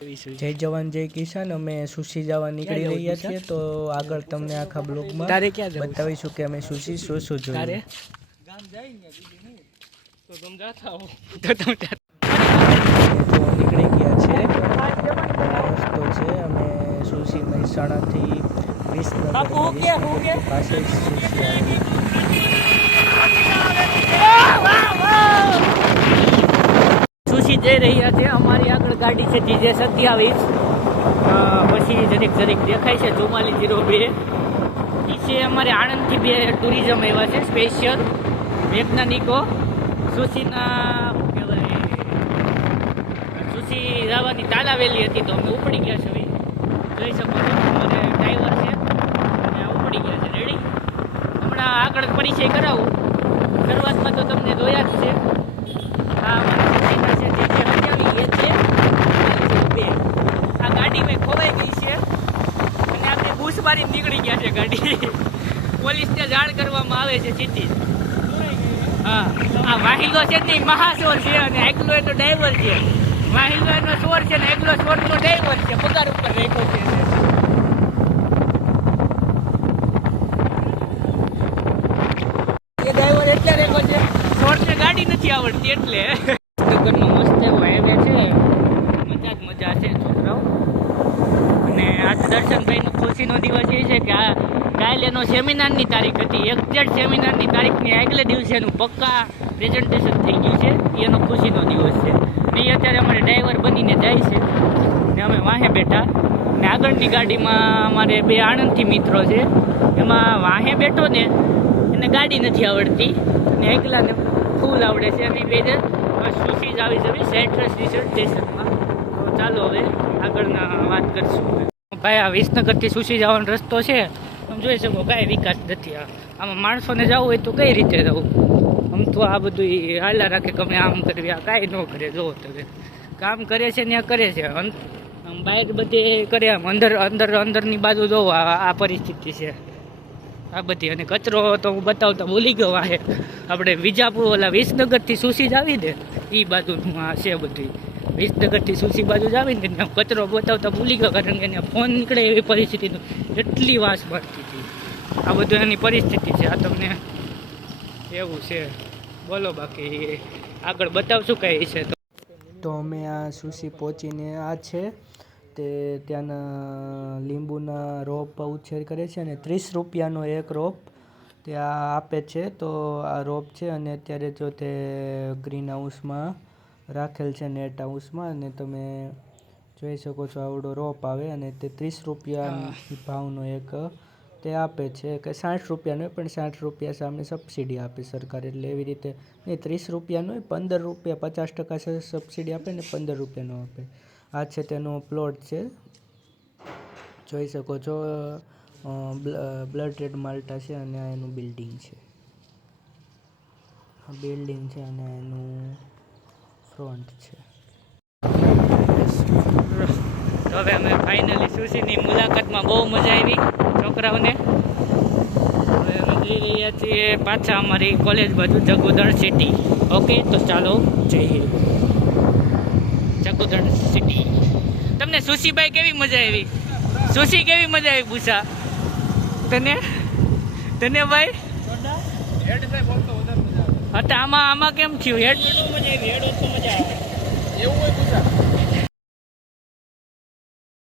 જય જવાન જય કિસાન. અમે સુશી જવા નીકળી રહ્યા છીએ, તો આગળ તમને આખા બ્લોગમાં બતાવીશું કે અમે સુશી શું શું જોઈએ. નીકળી ગયા છે, રસ્તો છે. અમે સુશી મહેસાણાથી વિસનગર પાસે સુશી જઈ રહ્યા છે. અમારી આગળ ગાડી છે GJ 27, પછી જરીક દેખાય છે 4402. એ છે અમારે આણંદથી 2 ટુરિઝમ આવ્યા છે સ્પેશિયલ વૈજ્ઞાનિકો. સુશીના સુશી જવાની તાલાવેલી હતી, તો અમે ઉપડી ગયા છે. જોઈ શકો છો અમારે ડ્રાઈવર છે અને ઉપડી ગયા છે. રેડી, હમણાં આગળ પરિચય કરાવું. શરૂઆતમાં તો તમને જોયા જ છે. આ ગાડી મેં ખોવાઈ ગઈ છે અને આપણે બુશ મારી નીકળી ગયા છે ગાડી. પોલીસને જાણ કરવામાં આવે છે સીધી. હા, આ વાહિલો છે ને મહાચોર છે અને એકલો એનો ડ્રાઈવર છે. વાહિલો એનો ચોર છે ને એકલો ચોરનો ડ્રાઈવર છે. પગાર ઉપર રાખ્યો છે. એ ડ્રાઈવર એટલે રાખ્યો છે, ચોરને ગાડી નથી આવડતી એટલે. નગરનો મસ્ત એવો હાઈવે છે, મજા છે છોકરાઓ. અને આજ દર્શનભાઈનો ખુશીનો દિવસ એ છે કે આ કાલે એનો સેમિનારની તારીખ હતી. એક્ઝેક્ટ સેમિનારની તારીખની આગલે દિવસે એનું પક્કા પ્રેઝન્ટેશન થઈ ગયું છે. એનો ખુશીનો દિવસ છે. અને એ અત્યારે અમારે ડ્રાઈવર બનીને જાય છે ને અમે વાહે બેઠા. ને આગળની ગાડીમાં અમારે 2 આણંદથી મિત્રો છે. એમાં વાહે બેઠો ને એને ગાડી નથી આવડતી અને એકલાને ફૂલ આવડે છે. અને બે સુશી જ આવી જવી સેન્ટ્રસ રિસર્ચ સ્ટેશનમાં. તો ચાલો હવે આગળના વાત કરશું. ભાઈ, આ વિસનગરથી સુશી જવાનો રસ્તો છે. તમે જોઈ શકો કાંઈ વિકાસ નથી. આમાં માણસોને જવું હોય તો કઈ રીતે જવું? આમ તો આ બધું હાલા રાખે કે અમે આમ કરવી, આ કાંઈ ન કરે. જોવો તમે કામ કરે છે ત્યાં કરે છે, બહાર બધે કરે. આમ અંદરની બાજુ જોવો આ પરિસ્થિતિ છે આ બધી. અને કચરો તો હું બતાવતા ભૂલી ગયો. આ આપણે વિજાપુર ઓલા વિસનગરથી સુશી જ આવી દે એ બાજુનું આ છે બધું. વિસનગરથી સુશી બાજુ જ આવીને ત્યાં કચરો બતાવતા ભૂલી ગયો, કારણ કે એને ફોન નીકળે એવી પરિસ્થિતિ એટલી વાસ મારતી હતી. આ બધું એની પરિસ્થિતિ છે. આ તમને એવું છે. બોલો બાકી આગળ બતાવશું કઈ છે. તો અમે આ સુશી પહોંચીને આ છે તે ત્યાંના લીંબુના રોપ ઉછેર કરે છે અને 30 રૂપિયાનો એક રોપ તે આપે છે. તો આ રોપ છે અને અત્યારે જો તે ગ્રીન હાઉસમાં રાખેલ છે, નેટ હાઉસમાં. અને તમે જોઈ શકો છો આવડો રોપ આવે અને તે 30 રૂપિયા ભાવનો એક તે આપે છે. કે 60 રૂપિયાનો પણ 60 રૂપિયા સામે સબસિડી આપે સરકાર. એટલે એવી રીતે નહીં, 30 રૂપિયાનો 15 રૂપિયા 50% સબસિડી આપે ને 15 રૂપિયાનો આપે. આ છે તેનો પ્લોટ છે, જોઈ શકો છો. બ્લડ રેડ માલ્ટા છે અને આ એનું બિલ્ડિંગ છે. આ બિલ્ડિંગ છે અને એનું ફ્રન્ટ છે. તો હવે અમે ફાઇનલી સુશીની મુલાકાતમાં બહુ મજા આવી છોકરાઓને. હવે અમે જઈ રહ્યા છીએ પાછા અમારી કોલેજ બાજુ, જગુદણ સિટી. ઓકે, તો ચાલો જઈએ જગુદણ સિટી. તમને સુશીભાઈ કેવી મજા આવી? સુશી કેવી મજા આવી પૂછા તને ભાઈ? હા, આમાં કેમ થયું? હેડ મજા આવી. હેડ તો મજા આવે એવું હોય પૂછા.